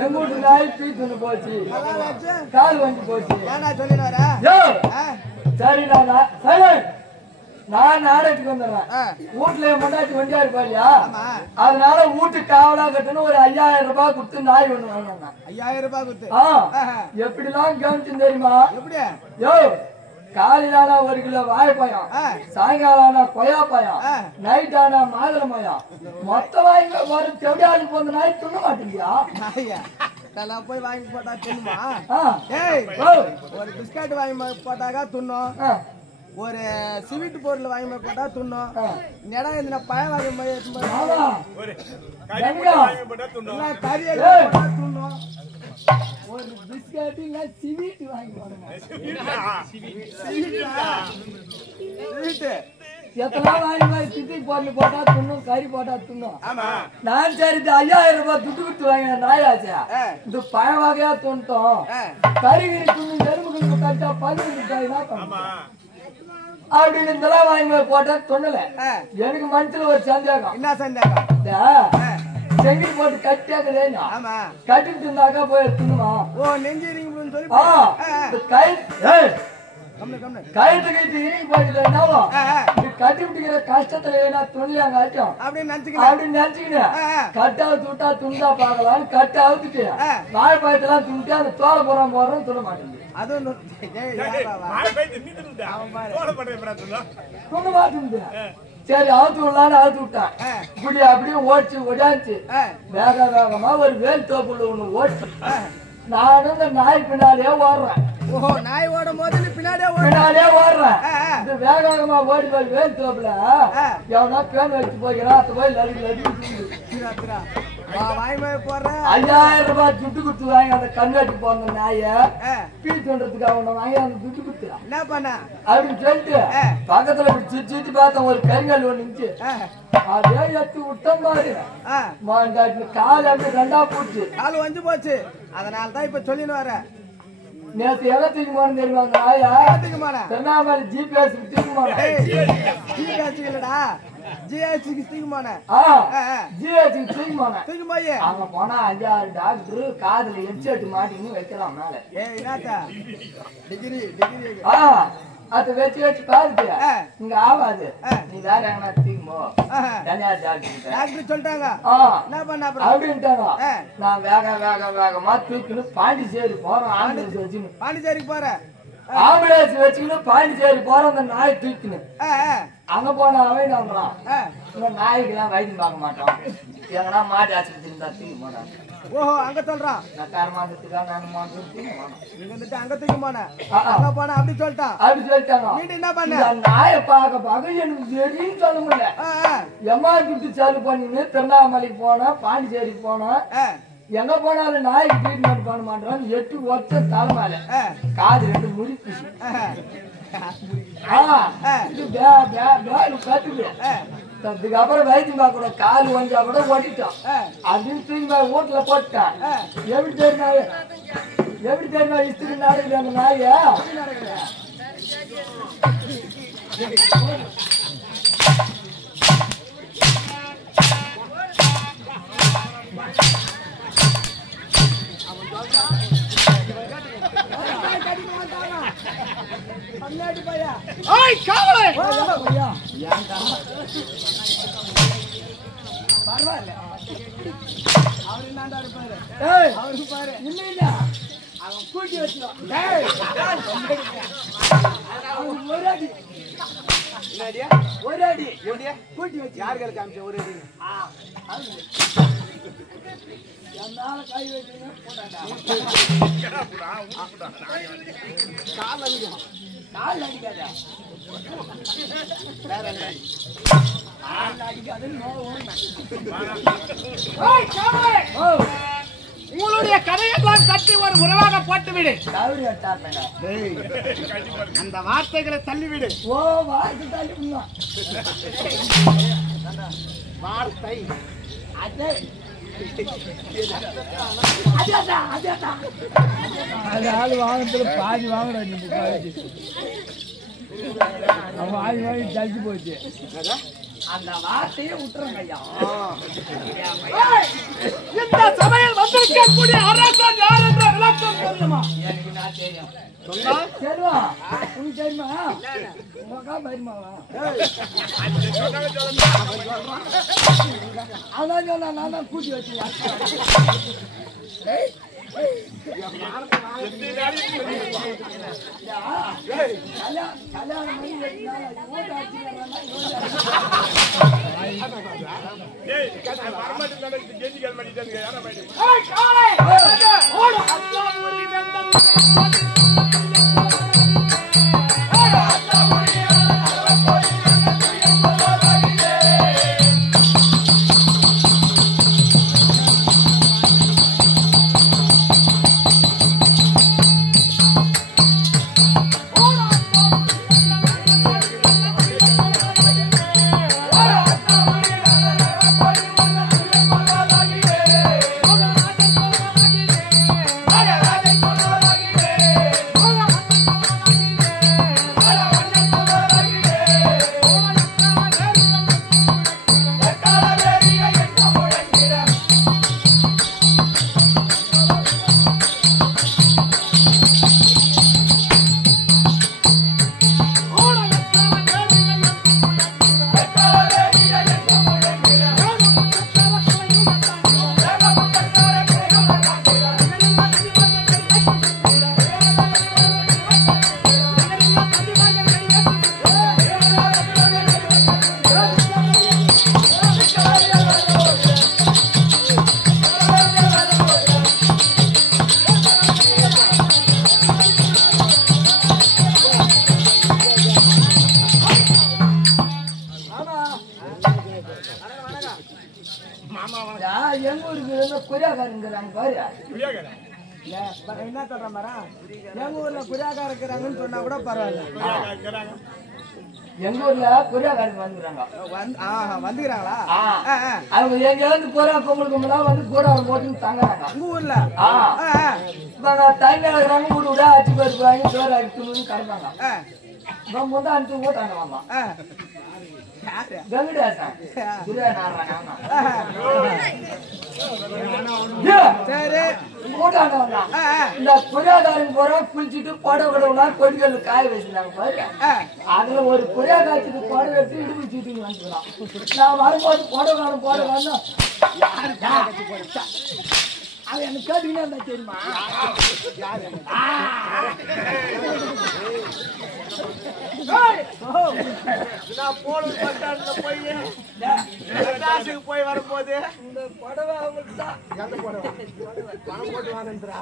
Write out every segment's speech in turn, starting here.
எங்கூட்டு நாய் பீத்து போச்சு, கால் வண்டி போச்சு. சரி நான் நாடகத்துக்கு வந்துடுறேன். வீட்டுல முன்னாடி வண்டியா இருப்பா இல்லையா, அதனால வீட்டுக்கு காவலா கட்டுன்னு ஒரு 5000 ரூபாய் கொடுத்து நாய் ஒண்ணு வாங்கினா. 5000 ரூபாய் கொடுத்து எப்படிலாம் கவனிச்சு தெரியுமா? யோ காலையில ஆனா 1 கிலோ வாழைப்பழம், சாயங்காலம் ஆனா கொய்யாப்பழம், நைட் ஆனா மாதுளம்பழம், மொத்தம் வாங்கி ஒரு செவிடாளுக்கு வந்து நாய் துண்ண மாட்டேங்கியா? போய் வாங்கி போட்டா துண்ணுமா? ஒரு பிஸ்கட் வாங்கி போட்டாக்கா துண்ணும், ஒரு ஸ்வீட் பொருள் வாங்கி போட்டா துண்ணும், இடம் இந்த பழம் வாங்கி துண்ணும், ஒரு பிஸ்கட் இல்ல ஸ்வீட் வாங்கி போடுங்க. எத்தனை வாங்கி சித்தி பொருள் போட்டா துண்ணும், கறி போட்டா துண்ணும். நான் சரி 5000 ரூபாய் துட்டு கொடுத்து வாங்கின நாயாச்சா, இந்த பழம் வகையா துண்டோம், கறி கறி துண்ணு எறும்புகளுக்கு கட்டா பல்லு அப்படின்னு இதெல்லாம் வாங்கி போட்டா துண்ணல. எனக்கு மனசுல ஒரு சந்தேகம். என்ன சந்தேகம்? செங்கி போட்டு கட்டியாக்குதே, கட்டிட்டு இருந்தாக்கா போய் துண்ணுமா? நெஞ்சிரிங்க சொல்லி கயிற்று கயிற்று இறங்கி போயிட்டு கட்டி விட்டுக்கிற கஷ்டத்துல ஏன்னா துணியாங்க ஆட்டம் அப்படின்னு நினைச்சுக்கினேன். கட்டாவது துட்டா துண்டா பாக்கலான்னு கட்ட அவுத்துட்டு வாழைப்பழத்தெல்லாம் துணிட்டு அந்த தோலை போறோம் துண மாட்டேங்குது. துண மாட்டேங்குது. சரி அவுத்து விடலான்னு அவுத்து விட்டான். இப்படி அப்படியே ஓடிச்சு ஒடியாச்சு வேக வேகமா ஒரு வேல் தோப்புள்ள ஒண்ணு ஓடிச்சு. நானும் இந்த நாய் பின்னாலே ஓடுறேன். நாய் ஓடும் போது பின்னாடியே ஓடுறேன். இந்த வேக வேகமா ஓடி போய் வேல் தோப்புல எவனா பேன் வச்சு போய்க்கிறான். அது போய் போடுற 5000 ரூபாய் துட்டு கொடுத்து வாங்கி அந்த கண்காட்டி போன நாய பீட் பண்றதுக்கு அவனை வாங்கி அந்த துட்டு கொடுத்துறான். என்ன பண்ண அப்படின்னு சொல்லிட்டு பக்கத்துல இப்படி சுத்தி பார்த்தேன். ஒரு கருங்கல் ஒண்ணு இருந்துச்சு, அதே எடுத்து விட்டம் பாரு. கால் அப்படி 2ஆ போச்சு, கால் வந்து போச்சு. அதனாலதான் இப்ப சொல்லின்னு வர. நேற்று எதை தூக்கி போன தெரியுமாங்க? திருவண்ணாமலை ஜிபிஎஸ் தூக்கி போன. ஜிபிஎஸ் இல்லடா, ஜிஹெச்சுக்கு தூக்கி போன. ஜிஹெச்சுக்கு தூக்கி போன. தூக்கி போய் அங்க போனா 5-6 டாக்டர் காதுல ஹெட்செட் மாட்டின்னு வைக்கலாம் மேல. டிகிரி அத வச்சு வச்சு பாருது இங்க ஆவாது. நீ வேற எங்கன்னா தூக்குமோ தனியார் டாக்டர் சொல்லிட்டாங்க. என்ன பண்ண அப்படின்ட்டாங்க. நான் வேகமா தூக்கின்னு பாண்டிச்சேரி போறேன். ஆம்புலன்ஸ் வச்சுன்னு பாண்டிச்சேரிக்கு போறேன். ஆம்புலன்ஸ் வச்சுக்கின்னு பாண்டிச்சேரி போறேன். அந்த நாய் தூக்கின்னு அங்க போன அவன் நாய்க்கெல்லாம் வைத்தியம் பார்க்க மாட்டான். எங்கன்னா மாட்டு ஆஸ்பத்திரி இருந்தா தூக்கி போனான். அங்க சொல்றான். நான் காரமாட்டத்துக்கா நான் அங்க தூக்கி போனேன். அங்க போன அப்படி சொல்லிட்டாங்க. வீட்டு என்ன பண்ண? நாயை பார்க்க எனக்கு தெரியும் சொல்ல முடியல. எம்மா கிட்டு சாலு பண்ணின்னு திருவண்ணாமலைக்கு போனேன், பாண்டிச்சேரிக்கு போனேன். எங்க போனாலும் நாய்க்கு ட்ரீட்மெண்ட் பண்ண மாட்டோம். 8 வருஷம் தலைமையில காது 2 முடிச்சு அதுக்கப்புறம் வைத்தியம் பார்க்க கூட கால் வந்தா கூட ஓட்டிட்டோம். அப்படின்னு தூக்கி வீட்டுல போட்டான். எப்படி தெரியுமா இஸ்திரி நாடுது அந்த நாய? பரவாயில்ல, அவரு என்னண்டா இருப்பாரு. அவருக்கு பாரு இல்ல அவன் கூட்டி வச்சுடும். ஒரு அடி கூட்டி வச்சு யாருக்கு காமிச்ச ஒரு அடி என்னால கை வச்சு கால் அடிக்கும். கால் அடிக்காதா உங்களுடைய கதையெல்லாம் கட்டி ஒரு உறவாக போட்டுவிடு. அந்த வார்த்தைகளை தள்ளிவிடு. வார்த்தை அது ஆள் வாங்கினதுல பாதி வாங்குறான் நீ அவன் வாங்கி ஜல்தி போச்சு அந்த வார்த்தையே விட்டுறங்க ஐயா. இந்த சபையில் வந்திருக்கக்கூடிய அரசன் யார் என்ற விளக்கம் சொல்லுமா? எனக்கு நான் தெரியும். தெரியுமா? உனக்கு தெரியுமா? உனக்கா பயமாவா? அதான் சொன்னா நான் தான் கூட்டி வச்சுருவேன். கல்யாணம் எங்க ஊருக்கு கொரியாக்காரங்கிறாங்க பாரு. என்ன சொல்ற மாதிரி எங்க ஊர்ல புரியாக்கார இருக்கிறாங்கன்னு சொன்னா கூட பரவாயில்ல. எங்க ஊர்ல கொரியாக்காரங்க வந்துக்கிறாங்க. வந்துக்கிறாங்களா? அவங்க எங்க வந்து போறா கும்பலுக்கும்பலா வந்து போறா போட்டுன்னு தங்குறாங்க. உங்க ஊர்ல தங்க இருக்கிறாங்க. வீடு விடா அச்சு போயிருப்பாங்க சோறு அடிச்சுன்னு கிடப்பாங்க. முந்தா அனுப்பிச்சு ஓட்டாங்க மாமா. இந்த புரியாதாரன் போற குளிச்சுட்டு புடவை கடவுளா கொடிகள் காய வச்சிருந்தாங்க பாரு. அதுல ஒரு புரியா காய்ச்சிட்டு புடவை எடுத்து இடுப்பு சீட்டிங் வந்துக்கலாம். நான் வரும்போது புடவை அது எனக்கு கேட்டீங்கன்னா தெரியுமா? போய் வரும்போது இந்த புடவை அவங்களுக்கு தான் பணம் போட்டு வாங்கன்றா.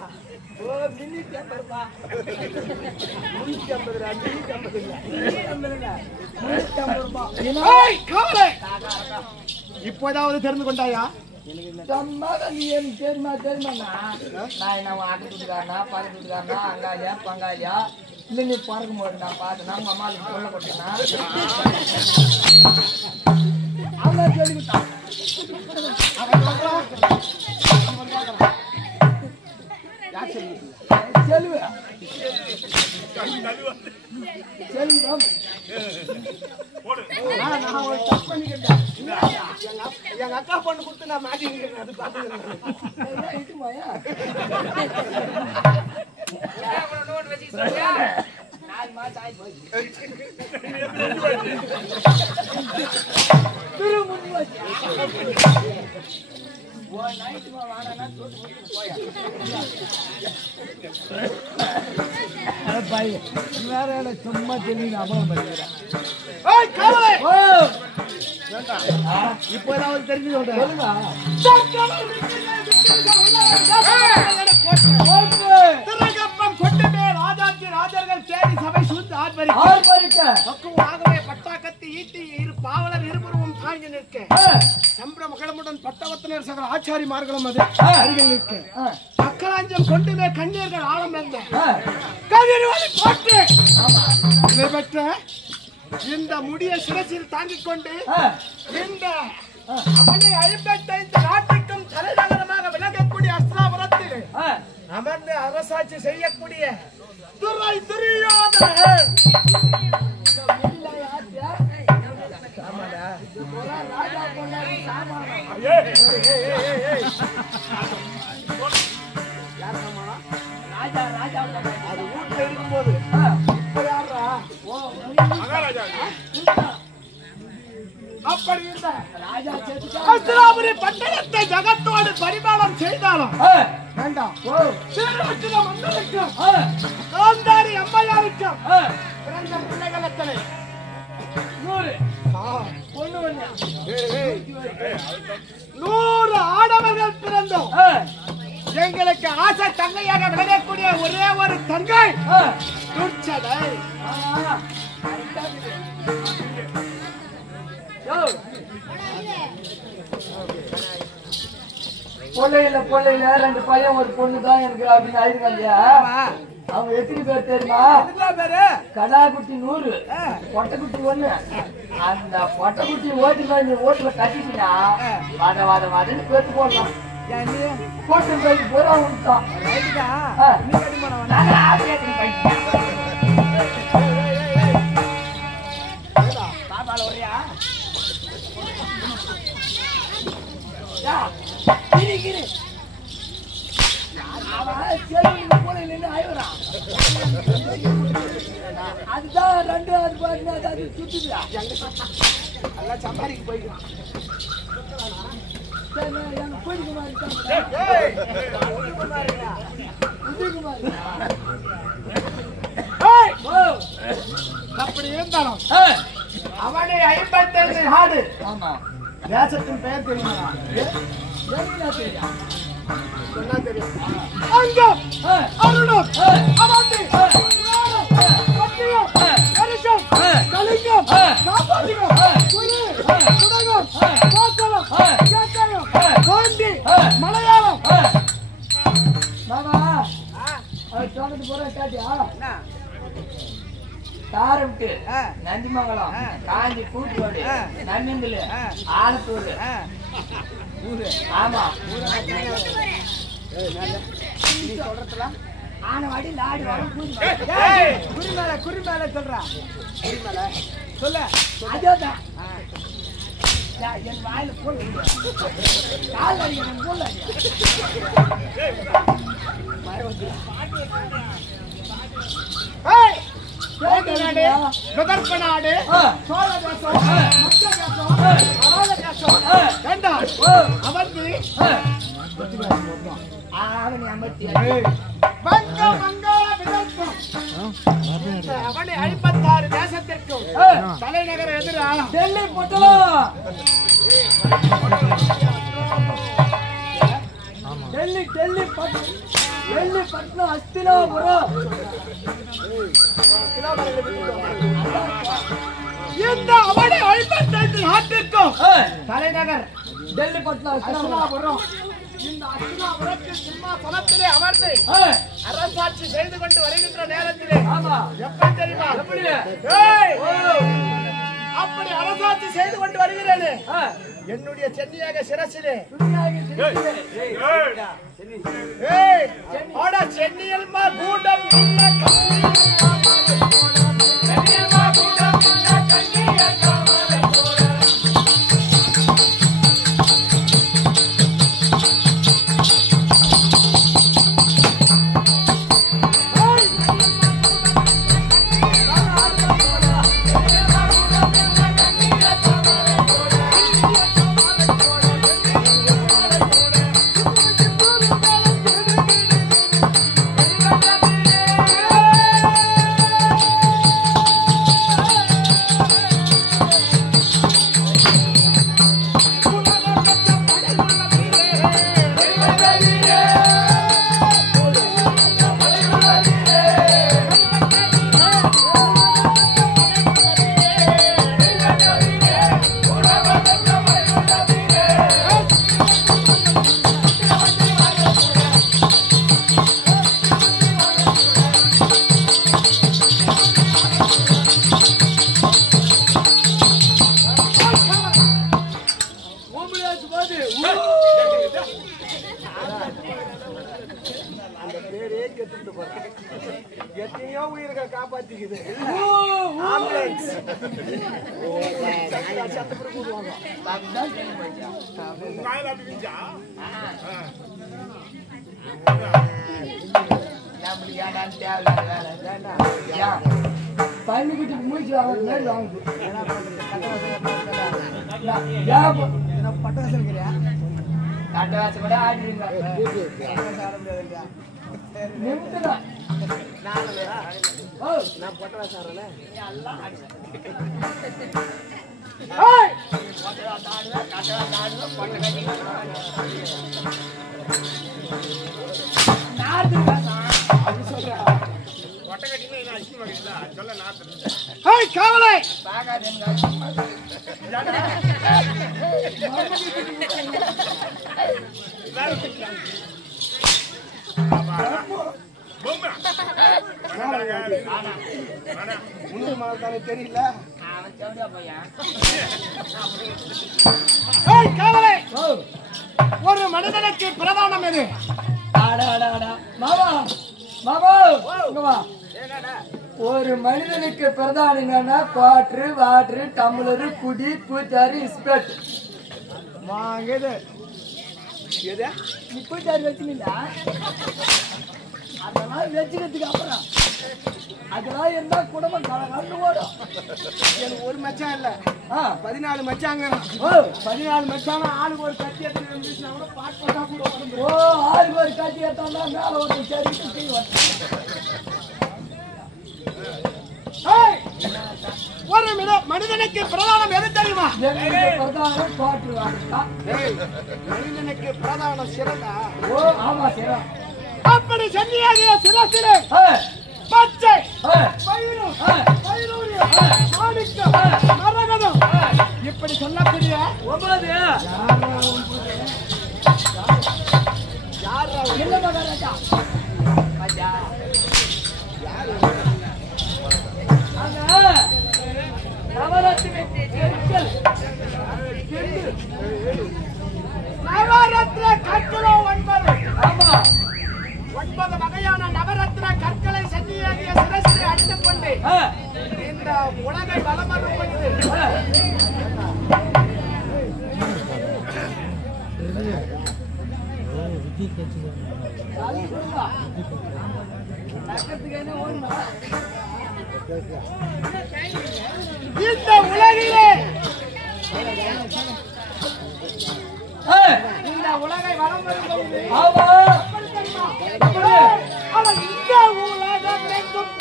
இப்போதாவது தெரிந்து கொண்டாயா? நீ எனக்கு தெரியுமா தெரியுமாண்ணா? நான் என்ன ஆட்டு வீட்டுக்காரனா பக்கத்து வீட்டுக்காரனா அங்காளியா பங்காளியா இல்லை நீ பறக்கும் போது நான் பார்த்தேன்னா உங்க அம்மாவுக்கு சொல்ல கொடுத்தேன்னா அவங்க சொல்லிவிட்டான். எங்க அக்கா பொண்ணு கொடுத்து நான் மாட்டிக்கிறேன். அது வேற சும்மா தெரியும் அப்புறம் படிக்கிறேன். இப்போதாவது தெரிஞ்சு சொல்றேன். ராஜர்கள் தேடி சபை சூழ்ந்து ஆர்ப்பரிக்க பட்டாக்கத்தி ஈட்டி இரு பாவலர் இருபுறமும் தாங்கி நிற்க சம்பிரம கடமுடன் பட்டவத்தினர் சகல ஆச்சாரிமார்களும் அது அருகில் நிற்க மக்களாஞ்சம் கொண்டுமே கண்ணீர்கள் ஆழம் வந்த பெற்ற இந்த முடிய சிரசில் தாங்கிக் கொண்டு இந்த அவனை 55 நாட்டுக்கும் தலைநகரமாக விளங்கக்கூடிய அஸ்தினாபுரத்தில் அமர்ந்து அரசாட்சி செய்யக்கூடிய துரை துரியோதனன். அது வீட்டுல இருக்கும்போது அப்படி இருந்த அஸ்தினாபுரி பட்டணத்தை ஜகத்தோடு பரிமாணம் செய்தாலும் வேண்டாம். திருநட்சத்திர மன்னருக்கும் காந்தாரி அம்மையாருக்கும் பிறந்த பிள்ளைகள் எத்தனை? 100 ஆடவர்கள் பிறந்தோம். எங்களுக்கு ஆசை தங்கையாக விளங்கக்கூடிய ஒரே ஒரு தங்கை துர்ச்சடை. பொள்ளையில 2 பையன் ஒரு பொண்ணு தான் எனக்கு அப்படின்னு ஆயிருக்காங்க. அவங்க எத்தனை பேர் தெரியுமா? கடாக்குட்டி 100, பொட்டைக்குட்டி 1. அந்த பொட்டைக்குட்டி ஓட்டி ஓட்டுல கட்டிட்டீங்கன்னா வாதன்னு பேத்து போடலாம். போட்டு போய் பூரா விட்டான். அதுதான் 2 அது பாருங்க, அது சுத்துதா எல்லாம் சம்பாதிக்கு போய்க்கலாம். அப்படி இருந்தாலும் அவனை 57 நாடு. ஆமா, தேசத்தின் பெயர் தெரியுமா? சொன்னா தெரியும். அங்கம், அருணம், அவந்தி, பட்டியம், கரிசம், கலிங்கம், காப்பாத்திகம், குரு, சுடகம், கோத்தலம், கேட்டயம், கோண்டி, மலையாளம். மாமா சொன்னது போற கேட்டியா? தாரம்ட்டு, நந்திமங்கலம், காஞ்சி, கூட்டுரோடு, நன்னந்தல், ஆலத்தூர். ஆமா, சொல்றதுலாம் ஆனவாடி லாடி வரும். குறி மேல சொல்றா. குறி மேல சொல்ல. அதேதான் என் வாயில போடு. கால் அடிக்க போடல. விதர்ப்ப நாடு, சோழ தேசம், மத்திய தேசம், அராத தேசம், அவந்தி, வங்க, வங்காள, விதர்ப்பம். அவனை 56 தேசத்திற்கும் தலைநகர எதிரா டெல்லி பொட்டலம். டெல்லி பட்டணம் அஸ்தினாபுரம். இந்த அவனை 55 நாட்டிற்கும் தலைநகர் டெல்லி பட்டணம் அஸ்தினாபுரம். இந்த அஸ்தினாபுரத்தில் சிம்மாசனத்திலே அமர்ந்து அரசாட்சி செய்து கொண்டு வருகின்ற நேரத்திலே எப்படி தெரியுமா? அப்படி அரசாட்சி செய்து கொண்டு வருகிறேன். என்னுடைய சென்னியாக சிரசிலே சென்னியல் கூட்டம் எத்தனையோ உயிர்களை காப்பாத்திக்குது. பண்ணிக்கிட்டு மூச்சு வாங்க வாங்குது. பட்டாசு இருக்கிறியா? கட்டவாசம் கூட ஆடிடுங்க. நிமிஷம் நான் பட்டாசு ஆடுறேன். காவலை தெரியல. ஒரு மனிதனுக்கு பிரதானம் எது? மாமா மாமா ஒரு மனிதனுக்கு பிரதானங்கன்னா குவாட்ரு வாட்ரு டம்ளரு குடி பூச்சாரி இஸ்பெட் வாங்குது. எது நீ பூச்சாரி வச்சுங்களா? அதெல்லாம் வச்சுக்கிறதுக்கு அப்புறம் அதெல்லாம் இருந்தா குடும்பம் கலந்து ஓடும். எனக்கு ஒரு மச்சான் இல்ல 14 மச்சாங்க. 14 மச்சான ஆளுக்கு ஒரு கட்டி எடுத்து இருந்துச்சுன்னா கூட பாட்டு பண்ணா கூட வந்து. ஓ ஆளுக்கு ஒரு கட்டி எடுத்தோம்னா மேல ஒரு சரி ஒரு மனிதனுக்கு பிரதானம் எது தெரியுமா? பிரதானம் பாட்டு மனிதனுக்கு பிரதானம் சிறந்தா. ஓ ஆமா சிறம். அப்படி சென்னியாகிய சிரசிலே பச்சை மரகதம் இப்படி சொல்லக்கூடிய 9 நவரத்ன கற்களோ 9. ஆமா 9 வகையான நவரத்ன கற்களை சென்னியாகிய சிரசிலே அடித்துக் கொண்டு இந்த உலகை வலம் வரும் பொழுது இந்த உலகிலே இந்த உலகை வலம் வரும் பொழுது ஆமா அவன் இந்த உலகம் எங்கும்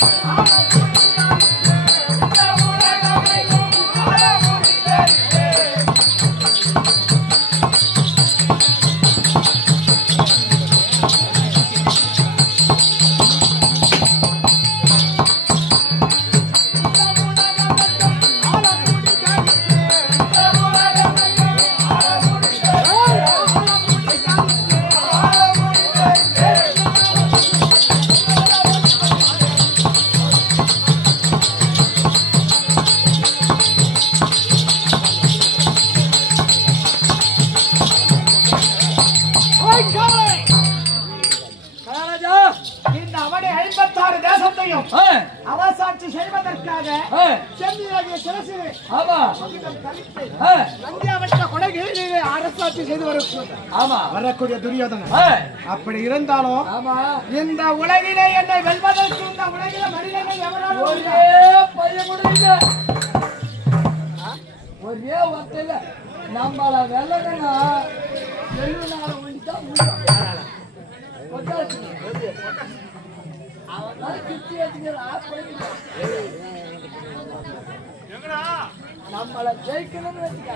இந்த அவனை 56 தேசத்தையும் அரசாட்சி செய்வதற்காக சென்னியாகிய சிரசிலே இந்தியாவற்ற கொடைகள் அரசாட்சி செய்து வரக்கூடிய துரியோதனன். அப்படி இருந்தாலும் இந்த உலகிலே என்னை வெல்வதற்கு இந்த உலகில மனிதர்கள் எவராலும் ஒரே பையன் முடியல ஒரே ஒத்தையில நம்மள வெள்ளனா எள்ளுனால ஒண்டிதான் நம்மள ஜெயிக்கணும்னு வச்சுக்க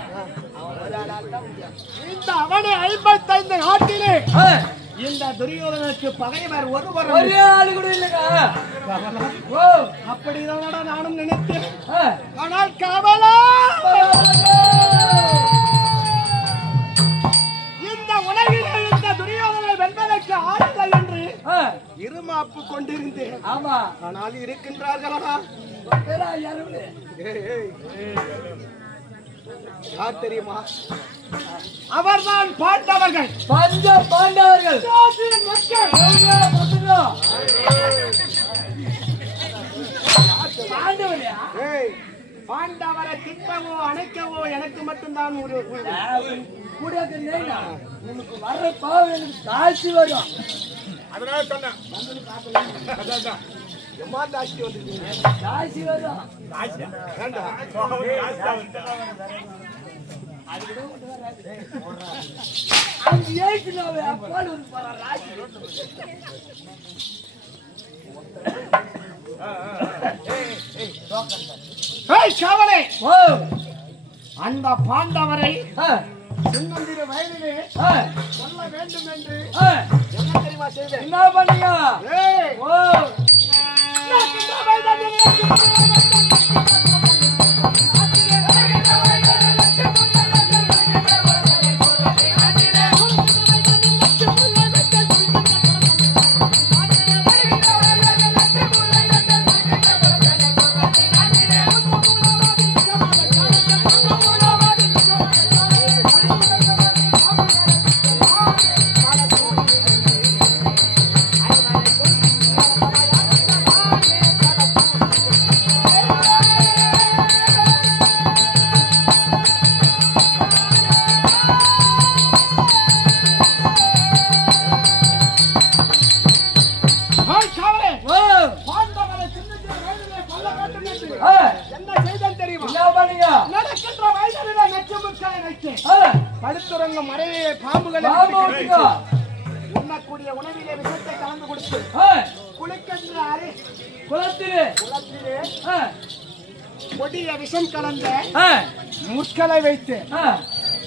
இந்த அவனை 55 நாட்டிலே இந்த துரியோதனனுக்கு பகைவர் ஒருவர் ஒரே ஆளு கூட இல்லைங்க. அப்படிதான் நானும் நினைத்தேன். ஆனால் கவலை இந்த உலகிலே இந்த துரியோதனை வெல்வதற்கு ஆளுகள் என்று இருமாப்பு கொண்டிருந்தேன். ஆமா ஆனால் இருக்கின்றார்களா? யார் தெரியுமா? அவர்தான் பாண்டவர்கள். பஞ்ச பாண்டவர்கள் பாண்டவரை திட்டவோ அணைக்கவோ எனக்கு மட்டும்தான் கூட உனக்கு வர்ற பாவம் எனக்கு காட்சி வரும். அதனால சொன்னேன் காட்சி வரும். அங்க ஏற்றினாவே அப்பால் ஒரு ராசி கவலை அந்த பாண்டவரை சின்னந்திரு வயதிலே சொல்ல வேண்டும் என்று என்ன தெரியுமா செய்தேன்? என்ன பண்ணீங்க? படுத்துறங்க மறையிலே பாம்புகளை உண்ணக்கூடிய உணவிலே விஷத்தை கலந்து கொடுத்து குளிக்கின்ற குளத்திலே கொடிய விஷம் கலந்த முட்களை வைத்து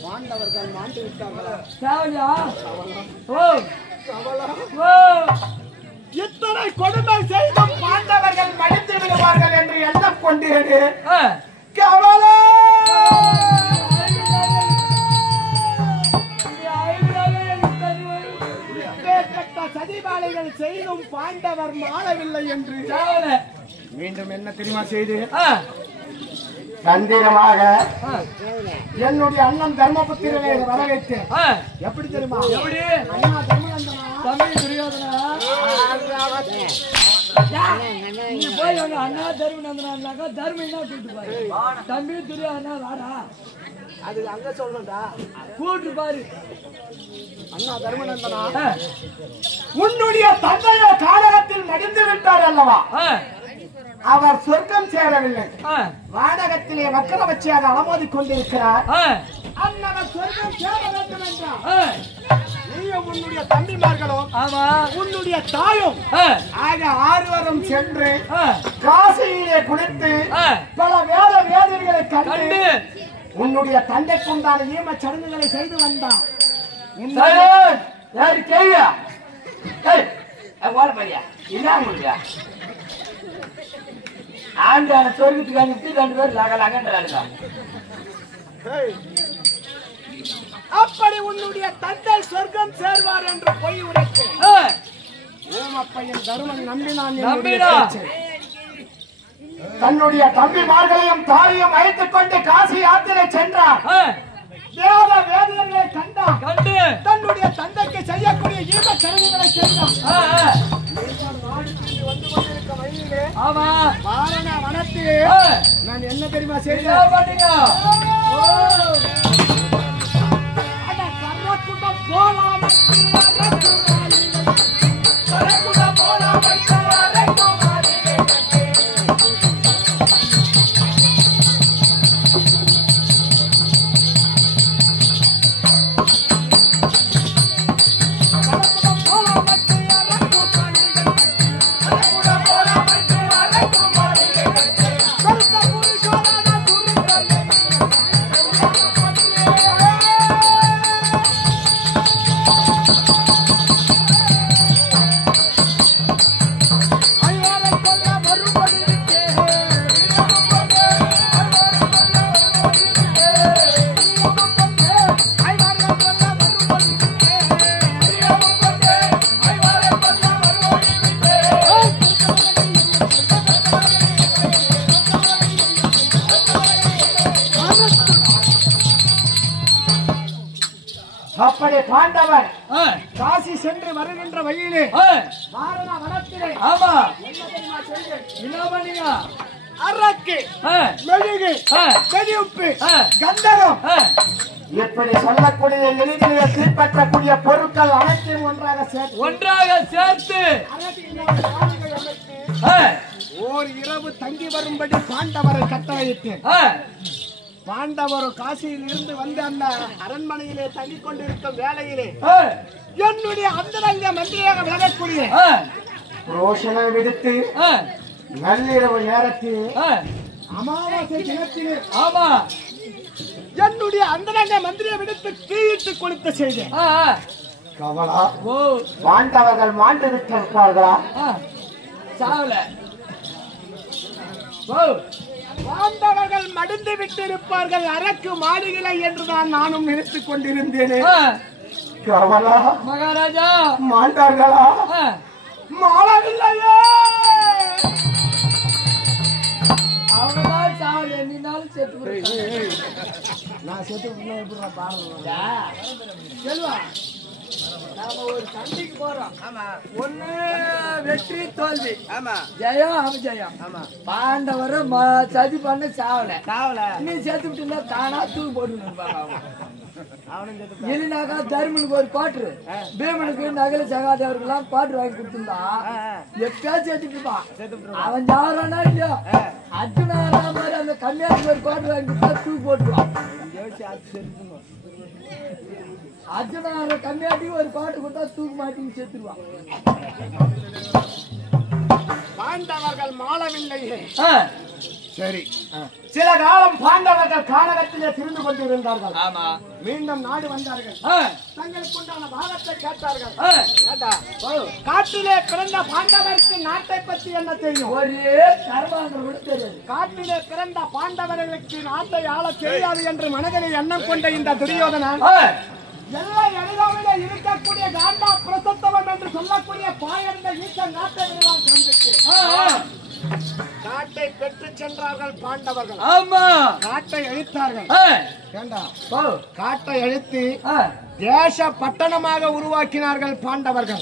பாண்டவர்கள் மாண்டு விட்டார்கள். இத்தனை கொடுமை செய்தும் பாண்டவர்கள் மடித்து விடுவார்கள் என்று எண்ணம் கொண்டேனே கவலை. சதிபாலைகள் செய்தும் பாண்டவர் மாறவில்லை என்று மீண்டும் என்ன தெரியுமா செய்து தந்திரமாக என்னுடைய அண்ணன் தர்மபுத்திரனை வரவேற்று எப்படி தெரியுமா? அண்ணா தர்மநந்தனா தம்பி துரியோதனா நீ போய் அண்ணா தர்மநந்தனாக்கா தர்மனா கூட்டு பாரு. தம்பி துரியோதனா வாடா அது அங்க சொல்லணும்டா கூட்டு பாரு. அண்ணா தர்மநந்தனா உன்னுடைய தந்தைய காலகத்தில் மடிந்து விட்டார் அல்லவா? அவர் சொர்க்கம் சேரவில்லை, வாடகத்திலே வக்கர வச்சியாக அலமோதி கொண்டிருக்கிறார். அண்ணவர் சொர்க்கம் சேர வேண்டும் என்றார். நீயும் உன்னுடைய தம்பிமார்களும் உன்னுடைய தாயும் ஆக 6 வரும் சென்று காசியிலே குளித்து பல வேத வேதனைகளை கண்டு உன்னுடைய தந்தைக்குண்டான ஈம சடங்குகளை செய்து வந்தான். ஆண்டான சொர்க்கத்துக்கு அனுப்பி 2 பேர் லகலகன்றாங்க. அப்படி உன்னுடைய தந்தை சொர்க்கம் சேர்வார் என்று பொய் உரைத்து ஓமப்பையன் தருமன் நம்பினான். தன்னுடைய தம்பிமார்களையும் தாயையும் அழைத்துக் கொண்டு காசி யாத்திரை சென்றார். வேத வேதனைகளை கண்டு தன்னுடைய தந்தைக்கு செய்யக்கூடிய ஈம சடங்குகளை செய்தான். வந்து கொண்டிருக்க வழியிலே வாரண வனத்திலே நான் என்ன தெரியுமா செய்தேன்? போலாம் அப்படி பாண்டவர் காசி சென்று வருகின்ற வழியிலே வாரண வனத்திலே ஆமா என்ன தெரியுமா செய்தேன்? என்ன பண்ணீங்க? அரக்கு, மெழுகு, வெடியுப்பு, கந்தகம் இப்படி சொல்லக்கூடிய எளிதிலே தீப்பற்றக்கூடிய பொருட்கள் அனைத்தையும் ஒன்றாக சேர்த்து ஓர் இரவு தங்கி வரும்படி பாண்டவரை கட்டளையிட்டேன். பாண்டவர் காசியில் இருந்து வந்து அந்த அரண்மனையிலே தங்கிக் கொண்டிருக்கும் வேளையிலே என்னுடைய அந்தரங்க மந்திரியாக விலகக்கூடிய ரோஷனை விடுத்து நள்ளிரவு நேரத்தில் அமாவாசை தினத்திலே ஆமா என்னுடைய அந்தரங்க மந்திரியை விடுத்து தீயிட்டு கொடுத்த செய்தி. கவலா பாண்டவர்கள் மாண்டு விட்டிருப்பார்களா? சாவல பாண்டவர்கள் மடிந்து விட்டிருப்பார்கள் அரக்கு மாளிகளை என்றுதான் நானும் நினைத்துக் கொண்டிருந்தேனே. கவலா மகாராஜா மாண்டார்களா? மாளவில்லையே. அவங்கதான் சாவல என்னாலும் செத்து நான் செத்து செல்வா நாம ஒரு சண்டைக்கு போறோம். ஒண்ணு வெற்றி தோல்வி. ஜெயம் அபஜயம். பாண்டவர சதி பண்ண சாவல நீ சேர்த்து விட்டு தானா தூக்கு போட்டு இல்லைனாக்கா தருமனுக்கு ஒரு கோட்ரு பீமனுக்கு நகல சகாதேவர்கள்லாம் கோட்ரு வாங்கி கொடுத்துருந்தா எப்பயா சேர்த்துட்டு இருப்பான். அவன் ஜாவரானா இல்லையோ அர்ஜுனா மாதிரி அந்த கன்னியாகுமரி ஒரு கோட்ரு வாங்கி கொடுத்தா தூக்கு போட்டுருவான். அர்ஜுனா கம்மியாட்டி ஒரு பாட்டு கொடுத்தா தூக்கு மாட்டி செத்துருவான். பாண்டவர்கள் மாளவில்லையே. சரி, சில காலம் பாண்டவர்கள் கானகத்திலே திரிந்து கொண்டிருந்தார்கள். ஆமா மீண்டும் நாடு வந்தார்கள். தங்களுக்கு உண்டான பாகத்தை கேட்டார்கள். காட்டிலே பிறந்த பாண்டவருக்கு நாட்டை பற்றி என்ன தெரியும்? ஒரே கர்மாந்திரம் கூட தெரியாது. காட்டிலே பிறந்த பாண்டவர்களுக்கு நாட்டை ஆள தெரியாது என்று மனதில் எண்ணம் கொண்ட இந்த துரியோதனன் எல்லை அருகாமையிலே இருக்கக்கூடிய காண்டா பிரசத்தவம் என்று சொல்லக்கூடிய பாயர்ந்த ஈட்ட நாட்டை கண்டுட்டு நாட்டை பெற்று சென்றார்கள் பாண்டவர்கள். ஆமா நாட்டை அழித்தார்கள். காட்டை அழித்து தேச பட்டணமாக உருவாக்கினார்கள் பாண்டவர்கள்.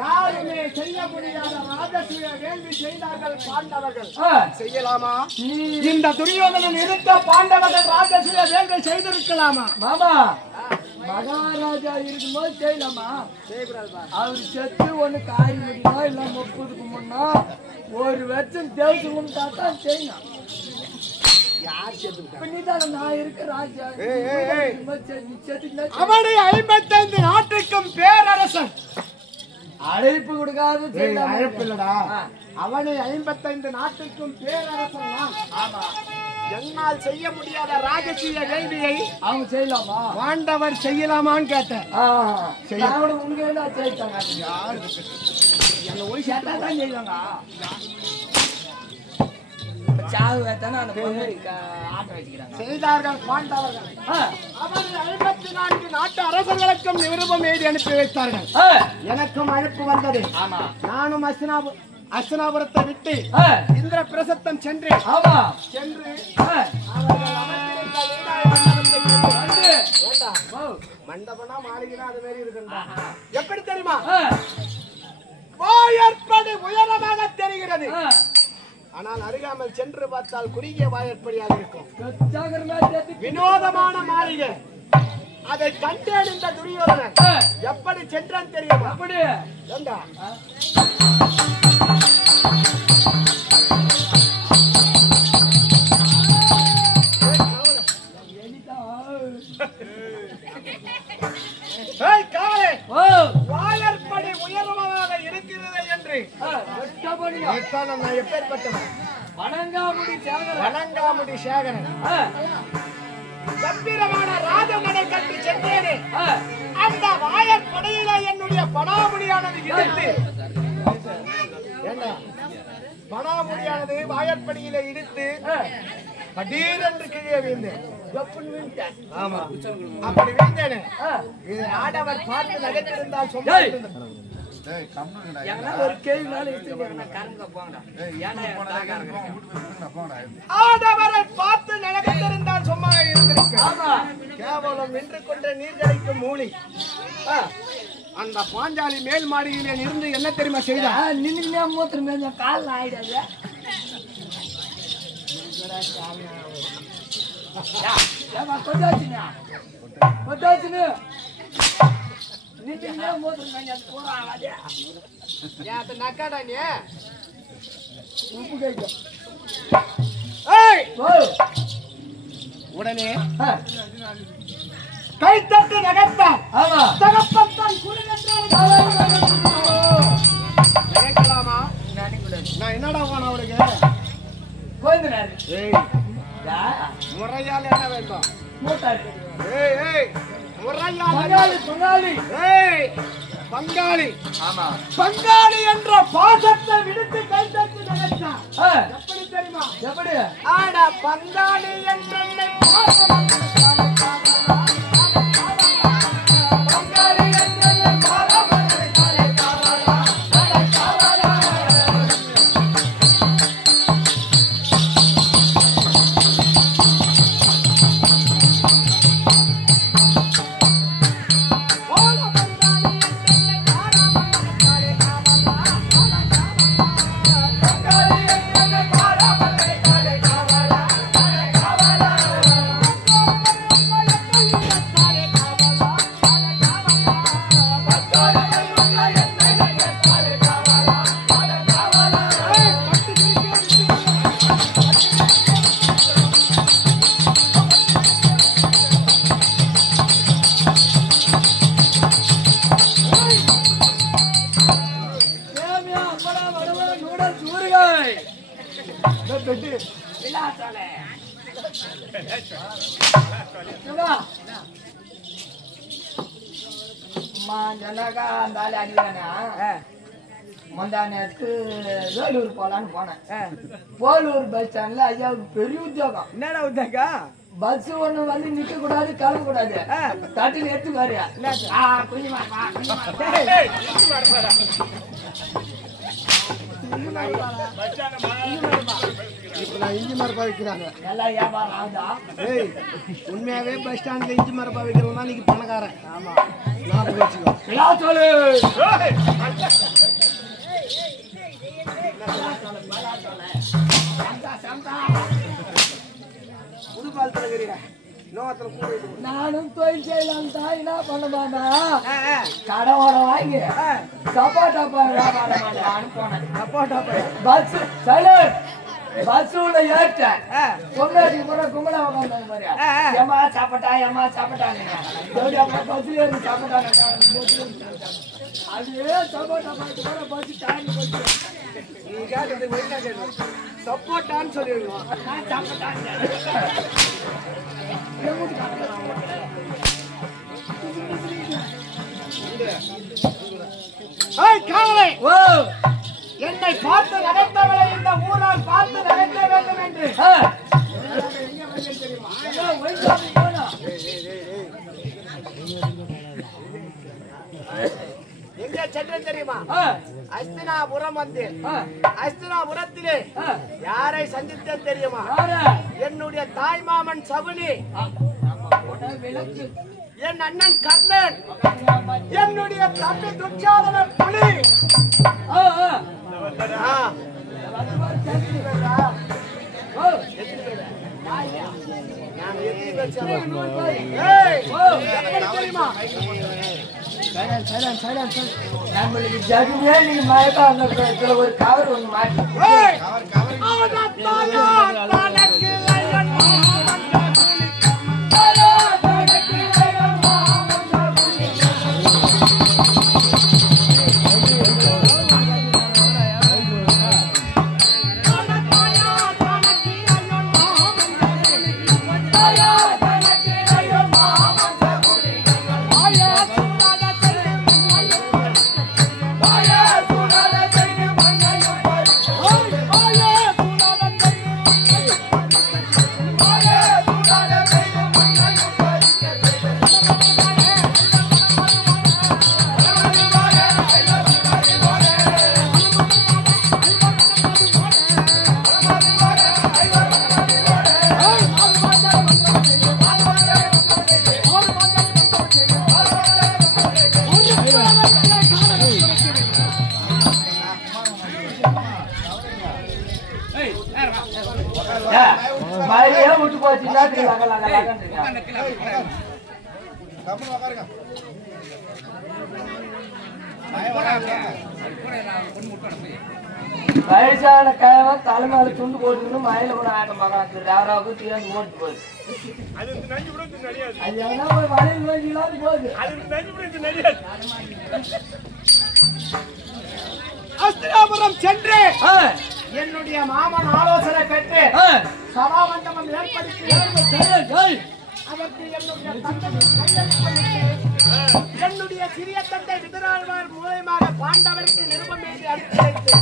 யாருமே செய்ய முடியாத ராஜசூய வேள்வி செய்தார்கள் பாண்டவர்கள். செய்யலாமா? இந்த துரியோதனன் இருக்க பாண்டவர்கள் ராஜசூய வேள்வி செய்திருக்கலாமா? மாமா மகாராஜா இருக்கும்போது செய்யலாமா? அவரு செத்து ஒண்ணு காய் முடியுமா இல்ல 30 கும்பிடனா ஒரு வருஷம் தேவசம் கும்பிட்டா செய்யலாம். நான் இருக்க ராஜா அவனை 55 நாட்டுக்கும் பேரரசன் அழைப்பு கொடுக்காது. அழைப்பு இல்லடா, அவனை 55 நாட்டுக்கும் பேரரசன். ஆமா, என்னால் செய்ய முடியாத ராஜசீய வேள்வியை அவங்க செய்யலாமா? பாண்டவர் செய்யலாமான்னு கேட்டேன். உங்க செய்தாங்க செய்வாங்க. செய்தார்கள் பாண்டவர்கள். அவர்கள் 54 நாட்டு அரசர்களுக்கும் விருப்பம் எழுதி அனுப்பி வைத்தார்கள். எனக்கும் அழைப்பு வந்தது. நானும் அஸ்தினாபுரத்தை விட்டு இந்திர பிரசத்தம் சென்று மண்டபனா மாளிகைனா அது மாதிரி இருக்குண்டா. எப்படி தெரியுமா? வாயற்படி உயரமாக தெரிகிறது. ஆனால் அருகாமல் சென்று பார்த்தால் குறுகிய வாயற்படியாக இருக்கும். வினோதமான மாளிகை. அதை கண்டறிந்த துரியோதனன் எப்படி சென்றான் தெரியுமா? வாயற்படி உயரமாக இருக்கிறது என்று எப்பேற்பட்டவன்? வணங்காமுடி சேகரன் கம்பீரமான ராஜமனை கட்டி சென்றேனே. அந்த வாயற்படையில என்னுடைய படாமுடியானது இடித்து படாமுடியானது வாயற்படியில இடித்து திடீரென்று கீழே வீழ்ந்தேன். ஆமா, அப்படி வீழ்ந்தேனே. இது ஆடவர் பார்த்து நகைத்திருந்தால் சொந்த ஒரு கேள்வி ஆடவரை பார்த்து நகைத்திருந்தால் சும்மா இருந்திருக்கும். கேவலம் நின்று கொண்ட நீர்களிக்கும் மூலி அந்த பாஞ்சாலி மேல் மாடியிலே இருந்து என்ன தெரியுமா செய்தா? நின்று மூத்திரம் கால் ஆயிடாது. ஏமா கொட்டாச்சுனா கொட்டாச்சுனு நீங்க மோது நான் போறானே யாத்த நக்காடா நீ உப்பு கேக்க ஏய் ஓ உடனே கை தட்டு நகர்த்தான் ஆமா தகப்பன் தான் குடிநன்றால் கேட்கலாமா நான் என்னடா வான அவளுக்கு கோயிந்தனாரு ஏய் முறையால் என்ன வேண்டும் மூட்டை ஏய் முறையால் பங்காளி பங்காளி ஏய் பங்காளி ஆமா பங்காளி என்ற பாசத்தை விடுத்து கை தட்டு நகர்த்தான் எப்படி தெரியுமா எப்படி ஆட பங்காளி என்றென்னை பங்காளி என்று காலமலை காலை காவலா காலை காவலா பங்காளி என்று காலமலை காலை காவலா காலை காவலா வேலூர் போலான்னு போனேன் போலூர் பஸ் ஸ்டாண்ட்ல ஐயாவுக்கு பெரிய உத்தியோகம் என்னடா உத்தாக்கா பஸ் ஒண்ணு வந்து நிக்க கூடாது கிளம்ப கூடாது தட்டில் எடுத்து வாரியா இப்ப நான் இஞ்சி மரப்பா வைக்கிறாங்க நல்லா வியாபாரம் ஆகுதா ஏய் உண்மையாவே பஸ் ஸ்டாண்ட்ல இஞ்சி மரப்பா வைக்கிறவங்க நீங்க பணக்காரன் ஆமா நான் வச்சுக்கோ சொல்லு புதுப்பாலத்துல இருக்கிறீங்க நோத்துல கூடிட்டு நானும் தொழில் செய்யலாம் தான் என்ன பண்ணுவாங்க கடவோட வாங்கி சப்பாட்டா வியாபாரம் பண்ணலான்னு போனேன் சப்போட்டா போய் பஸ் சைலர் பஸ் உள்ள ஏற்றேன் பொங்கலுக்கு கூட கும்பலா உட்காந்து மாதிரி ஏமா சாப்பிட்டா ஏமா சாப்பிட்டாங்க அப்புறம் பஸ்ல இருந்து சாப்பிட்டாங்க அது சப்பாட்டா பார்த்து கூட பஸ் டைம் போச்சு நீ கேட்டது என்ன கேட்கணும் சப்போட்டான்னு சொல்லிடுவோம் நான் சாப்பிட்டாங்க ஏய் காவலை ஓ என்னை பார்த்து நகைத்தவளை இந்த ஊரால் பார்த்து நகைக்க வேண்டும் என்று எங்க சென்றேன் தெரியுமா அஸ்தினாபுரம் வந்தேன் அஸ்தினாபுரத்திலே யாரை சந்தித்தேன் தெரியுமா என்னுடைய தாய் மாமன் சகுனி என் அண்ணன் கர்ணன் என்னுடைய தம்பி துச்சாதன புலி நம்மளுக்கு ஜகுமே நீங்க மயக்கா அந்த ஒரு கவர் ஒண்ணு மாட்டி போச்சு இல்லாட்டி வயசான கைவன் தலைமையில துண்டு போட்டுக்கணும் மயில கூட ஆட்ட மகாத்து யாராவது தீர்ந்து ஓட்டு போகுது அது எவனா போய் வலையில் வச்சுக்கலாம் போகுது அஸ்தினாபுரம் சென்று என்னுடைய மாமன் ஆலோசனை பெற்று சபா மண்டபம் ஏற்படுத்தி அதற்கு என்னுடைய சிறிய தந்தை விதராழ்வார் மூலமாக பாண்டவருக்கு நிருபம் எழுதி அனுப்பி வைத்து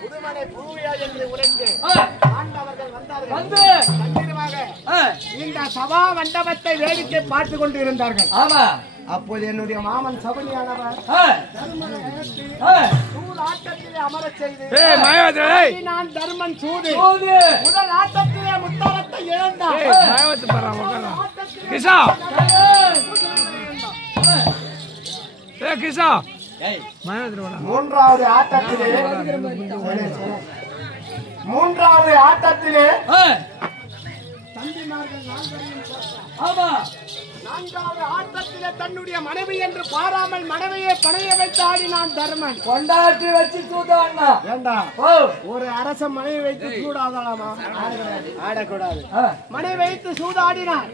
புதுமனை பூவியா என்று உரைத்து பாண்டவர்கள் வந்தார்கள். இந்த சபா மண்டபத்தை வேடிக்கை பார்த்து கொண்டு இருந்தார்கள். அப்போது என்னுடைய மாமன் சபனியானவர் சூது ஆட்டத்திலே அமரச் செய்து நான் தர்மன் சூது முதல் ஆட்டத்திலே முத்தாரத்தை இழந்தார். மூன்றாவது ஆட்டத்திலே நான்காவது ஆட்டத்திலே தன்னுடைய மனைவி என்று பாராமல் மனைவியை பணைய வைத்து ஆடினான் தர்மன். கொண்டாட்டி வச்சு சூதாடினா வேண்டாம். ஒரு அரச மனைவி வைத்து சூடாடலாமா? ஆடக்கூடாது. மனைவி வைத்து சூதாடினான்.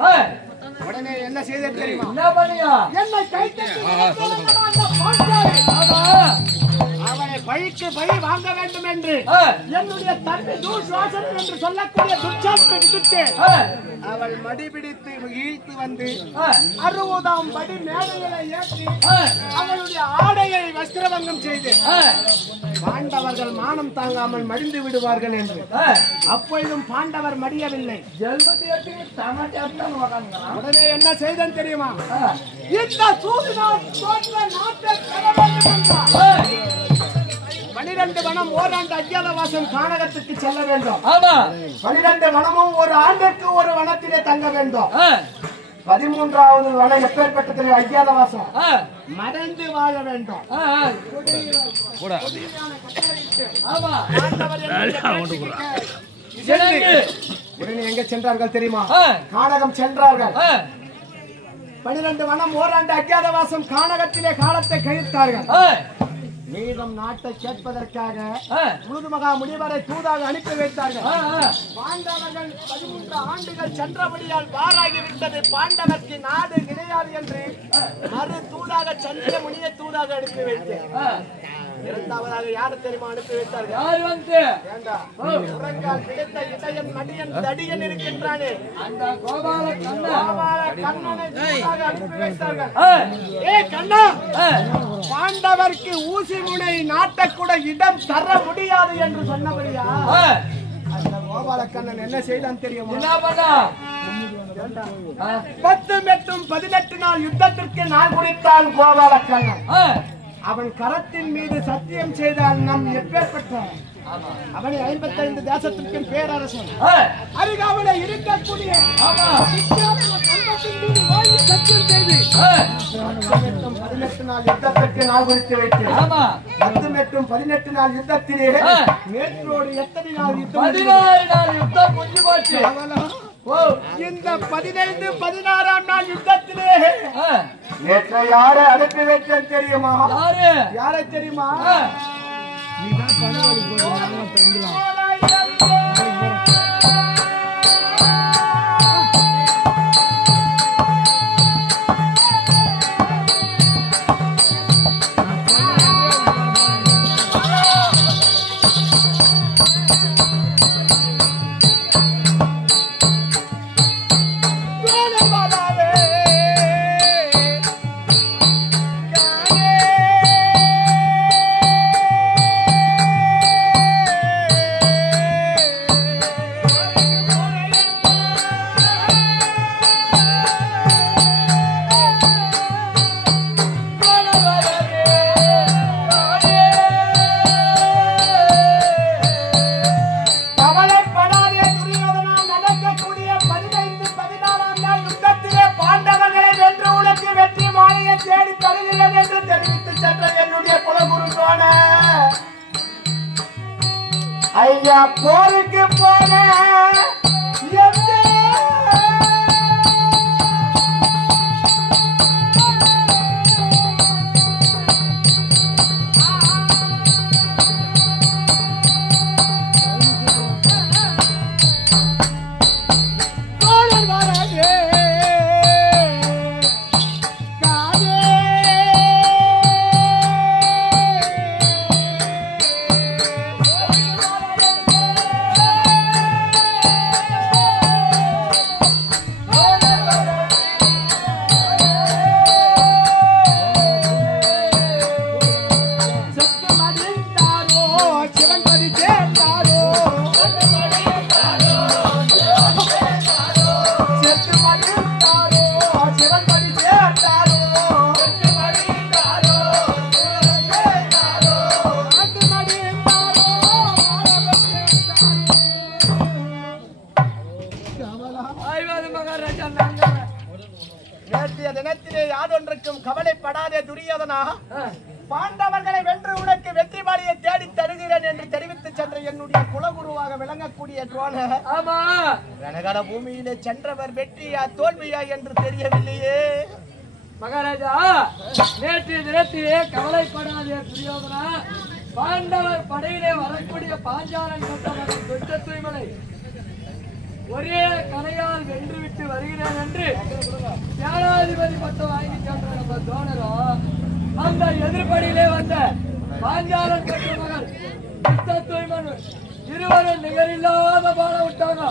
உடனே என்ன செய்த தெரியுமா? என்ன பண்ணியா? என்னை கைத்தட்டி அவனை பழிக்கு பழி வாங்க வேண்டும் என்று என்னுடைய தன்மை தூசுவாசன் என்று சொல்லக்கூடிய துச்சாத்தை விடுத்து அவள் மடிபிடித்து இழுத்து வந்து 60ஆம் படி மேடைகளை ஏற்றி அவளுடைய ஆடையை வஸ்திரபங்கம் செய்து பாண்டவர்கள் மானம் தாங்காமல் மடிந்து விடுவார்கள் என்று. அப்பொழுதும் பாண்டவர் மடியவில்லை. உடனே என்ன செய்தன் தெரியுமா? இந்த சூதினால் நாட்டை 12 வனம் ஓராண்டு அஜ்ஞாதவாசம் கானகத்துக்கு செல்ல வேண்டும். 12 வனமும் ஒரு ஆண்டுக்கு ஒரு வனத்திலே தங்க வேண்டும். 13வது வனம் எப்பேற்பட்டது? அஜ்ஞாதவாசம். மறைந்து வாழ வேண்டும். உடனே எங்க சென்றார்கள் தெரியுமா? கானகம் சென்றார்கள். 12 வனம் ஓராண்டு அஜ்ஞாதவாசம் கானகத்திலே காலத்தை கழித்தார்கள். மீதம் நாட்டை கேட்பதற்காக முழுதுமகா முனிவரை தூதாக அனுப்பி வைத்தார்கள். பாண்டவர்கள் 13 ஆண்டுகள் சென்றபடியால் வாராகிவிட்டது. பாண்டவர்க்கு நாடு கிடையாது என்று மறு தூதாக சந்திர முனியை தூதாக அனுப்பி வைத்தேன். இரண்டாவதாக யாரு தெரியுமா அனுப்பி வைத்தார்கள்? யார் வந்து உறங்கால் கிடைத்த இடையன் மடியன் தடியன் இருக்கின்றானே அந்த கோபால கண்ணனை தூதாக அனுப்பி வைத்தார்கள். ஏ கண்ணா, பாண்டவர்க்கு ஊசி முனை நாட்டக்கூட இடம் தர முடியாது என்று சொன்னபடியா அந்த கோபாலக்கண்ணன் என்ன செய்தான் தெரியுமா? 10 மற்றும் 18 நாள் யுத்தத்திற்கு நான் குறித்தான் கோபாலக்கண்ணன். அவன் கரத்தின் மீது சத்தியம் செய்தால் நம் எப்பேற்பட்ட அவனை 55 தேசத்திற்கு பேரரசன் அருகாவலை இருக்கக்கூடிய சத்தியம் செய்து 18 நாள் யுத்தத்திற்கு நான் குறித்து வைத்தேன். 10 மற்றும் 18 நாள் யுத்தத்திலே நேற்றோடு எத்தனை நாள் யுத்தம்? 16 நாள் யுத்தம் முடிஞ்சு போச்சு. இந்த 15, 16ஆம் நாள் யுத்தத்திலே நேற்று யாரை அனுப்பி வைத்தேன் தெரியுமா? யாரை தெரியுமா? ஐயா போருக்கு போன நேற்றைய தினத்திலே யாதொன்றுக்கும் கவலைப்படாதே துரியோதனா, பாண்டவர்களை வென்று உனக்கு வெற்றி மாலையை தேடி தருகிறேன் என்று தெரிவித்து சென்ற என்னுடைய குலகுருவாக விளங்கக்கூடிய துரோணர், ரணகர பூமியிலே சென்றவர் வெற்றியா தோல்வியா என்று தெரியவில்லையே. மகாராஜா, நேற்றைய தினத்திலே கவலைப்படாதே துரியோதனா, பாண்டவர் படையிலே வரக்கூடிய பாஞ்சாலன் கொண்டவர்கள் தொட்ட தூய்மலை ஒரே கலையால் வென்றுவிட்டு வருகிறேன் என்று சேனாதிபதி பட்டம் வாங்கி சென்ற நம்ம தோழரும் அந்த எதிர்படியிலே வந்த பாஞ்சாலன் பெற்ற மகள் யுத்த தூய்மன் இருவரும் நிகரில்லாத பாட விட்டாங்க.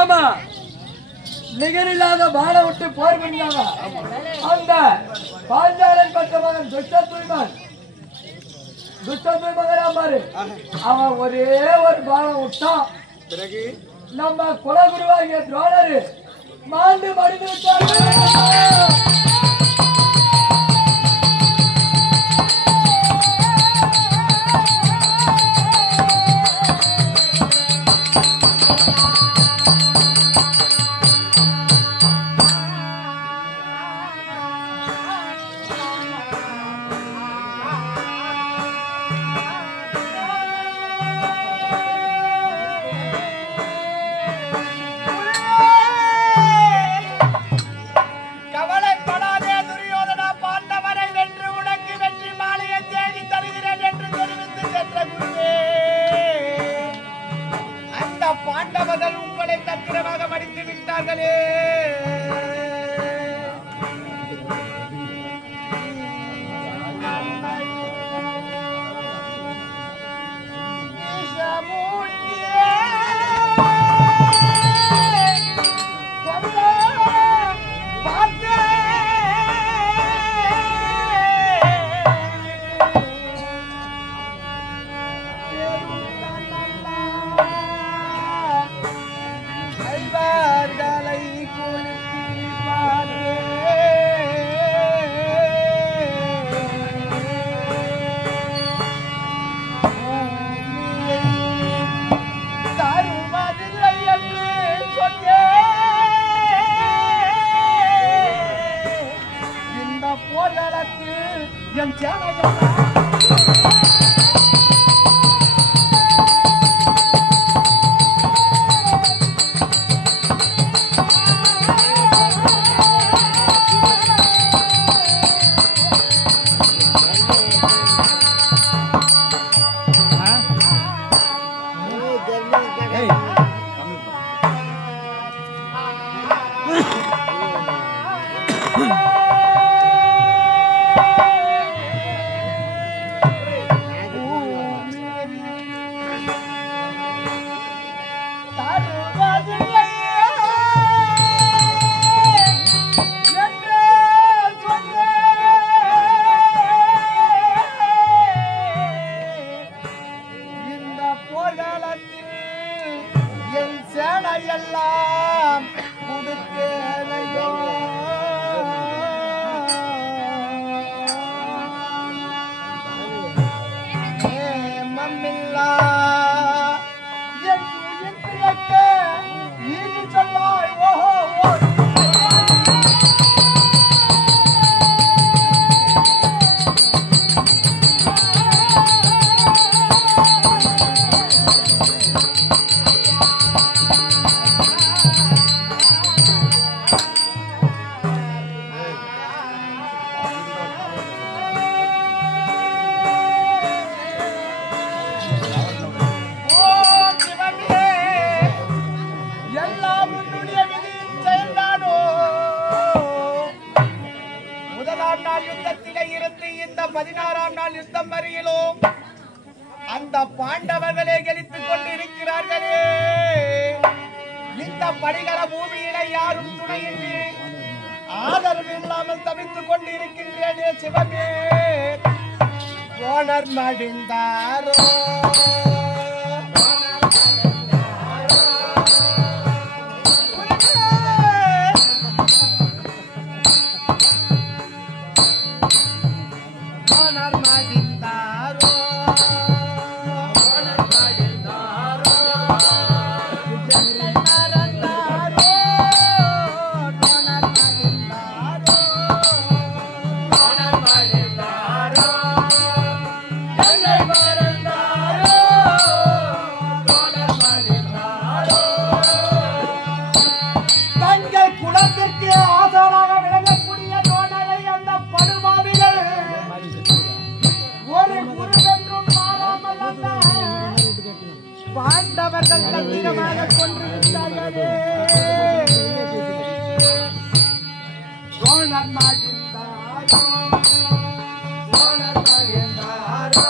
ஆமா, நிகரில்லாத பாட விட்டு போர் பண்ணாங்க. அந்த பாஞ்சாலன் பெற்ற மகன் துஷ்ட தூய்மன் பாரு, அவன் ஒரே ஒரு பாடம் விட்டான். பிறகு நம்ம குலகுருவாகிய துரோணர் மாண்டு மடிந்து விட்டார்கள். பாண்டவர்கள் உங்களை தத்திரமாக மடித்து விட்டார்களே. அந்த பாண்டவர்களே கெளித்துக் கொண்டிருக்கிறார்களே. இந்த படிகள பூமியில யாரும் துணையின்றி ஆதரவு இல்லாமல் தவித்துக் கொண்டிருக்கின்றேனே சிவமே. போனர் மடிந்தாரோ பாண்டவர்கள் தந்திரமாக கொண்டிருந்தார்களே சோழர் மகிழ்ந்தாரோ சோழர் மகிழ்ந்தாரோ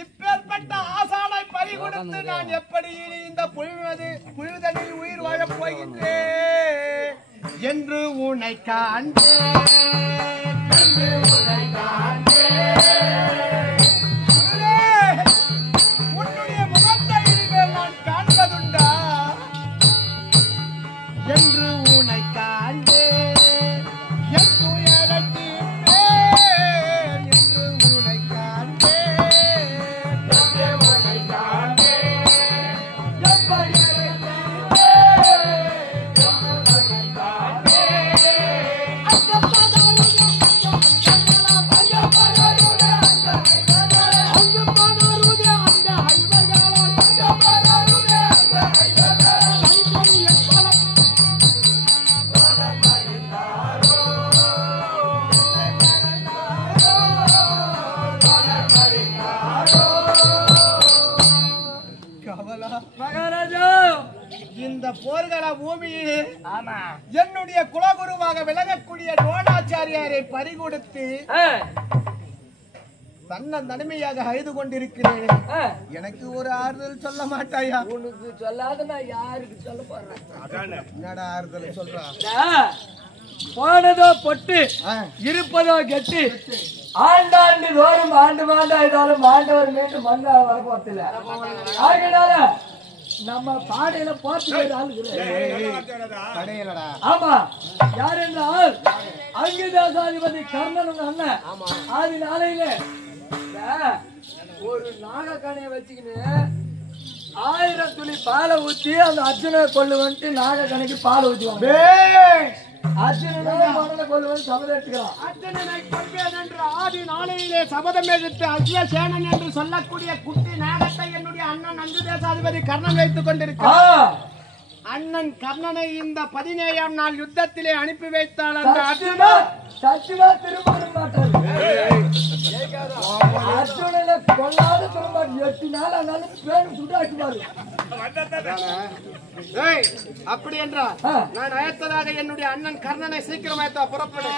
இப்பேற்பட்ட ஆசானை பறிகொடுத்து நான் எப்படி இந்த புழுதனில் உயிர் வாழப் போகின்றேன் என்று உன்னை காண்பேன் உன்னுடைய முகத்தை இனிமேல் நான் காண்பதுண்டா என்று உன்னை காண்பேன் என் துயரை தீர்ப்பேன் என்று உன்னை காண்பேன் மகாராஜா இந்த போர்க்கள பூமியில் என்னுடைய குலகுருவாக விளங்கக்கூடிய துரோணாச்சாரியாரை பறிகொடுத்து தனிமையாக அழுது கொண்டிருக்கிறேன். எனக்கு ஒரு ஆறுதல் சொல்ல மாட்டாயா? உனக்கு சொல்லாத நான் யாருக்கு சொல்ல போறேன்? என்னடா ஆறுதல் சொல்றா? போனதோ பொட்டு இருப்பதோ கெட்டு ஆண்டாண்டு தோறும் ஆண்டு மாண்டாயிட்டாலும் ஆண்டவர் மீண்டும் மண்ணா வரப்போறதில்ல. ஆகினால நம்ம பாடையில போட்டு ஆமா யார் என்றால் அங்கிதாசாதிபதி கர்ணன் அண்ணன் ஆதி நாளையில ஒரு நாகக்கணையை வச்சுக்கின்னு 1000 துளி பாலை ஊற்றி அந்த அர்ஜுனை கொள்ளு வந்துட்டு நாகக்கணைக்கு பாலை ஊற்றுவாங்க. அர்ஜுனனை கொள்ளுவது சபதம் எடுத்துக்கலாம். அர்ஜுனனை கொள்வேன் என்று ஆதி நாளையிலே சபதம் எடுத்து அஸ்வசேனன் என்று சொல்லக்கூடிய குட்டி நாகத்தை என்னுடைய அண்ணன் அங்குதேசாதிபதி கர்ணன் வைத்துக் கொண்டிருக்கிறார். அண்ணன் கர்ணனை இந்த 17ஆம் நாள் யுத்தத்திலே அனுப்பி வைத்தால் அந்த சத்தியமா திரும்ப மாட்டாரு. அர்ஜுனனை கொள்ளாத திரும்ப 8 நாள் ஆனாலும் பேரு சுடாக்குவாரு. அப்படி என்றால் நான் அழைத்ததாக என்னுடைய அண்ணன் கர்ணனை சீக்கிரம் அழைத்தா புறப்படு.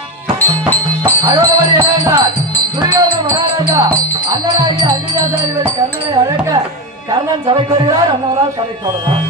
அதோடு என்னென்றால் துரியோதன மகாராஜா அண்ணனாகி அங்குதாசாதிபதி கர்ணனை அழைக்க கர்ணன் சபைக்கு வருகிறார். அண்ணவரால் கதை தொடரார்.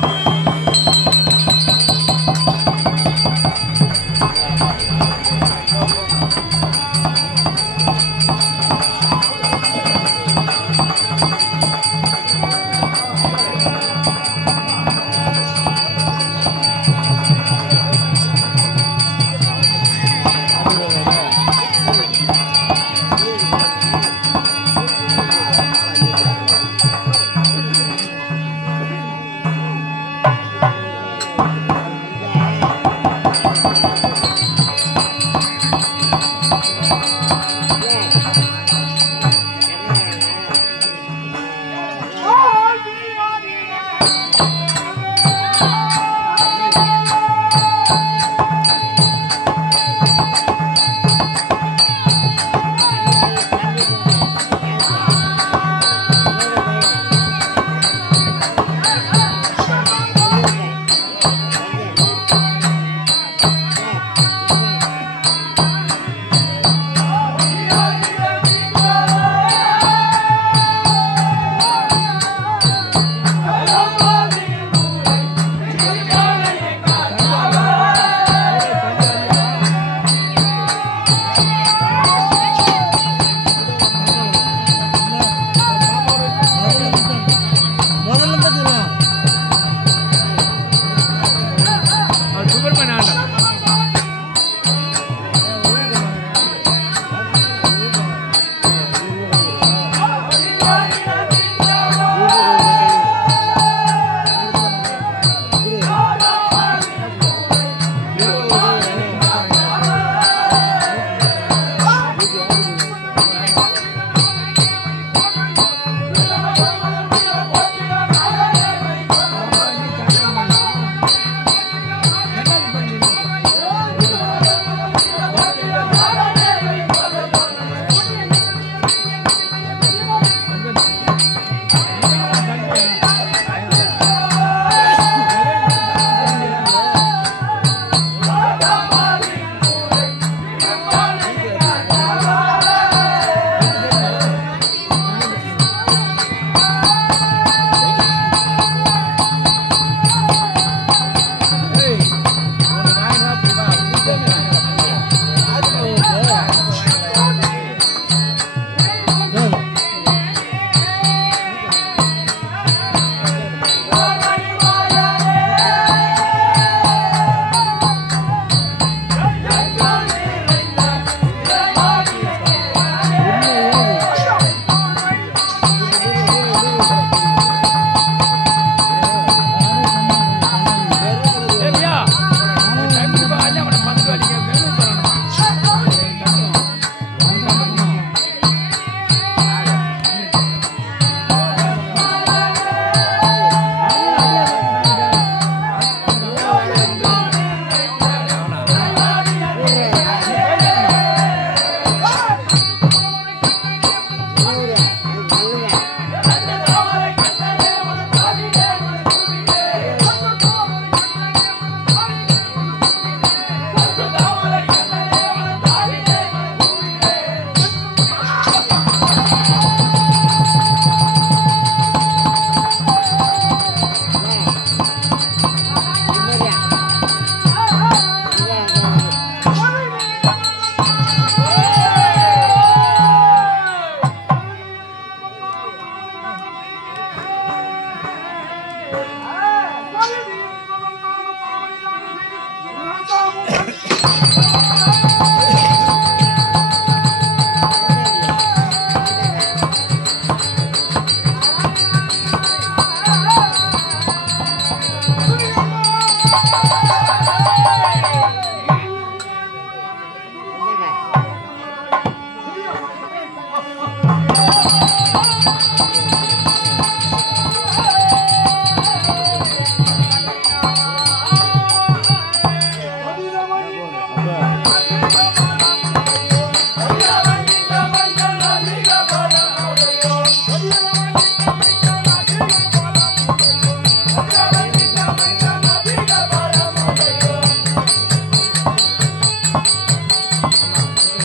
Thank you.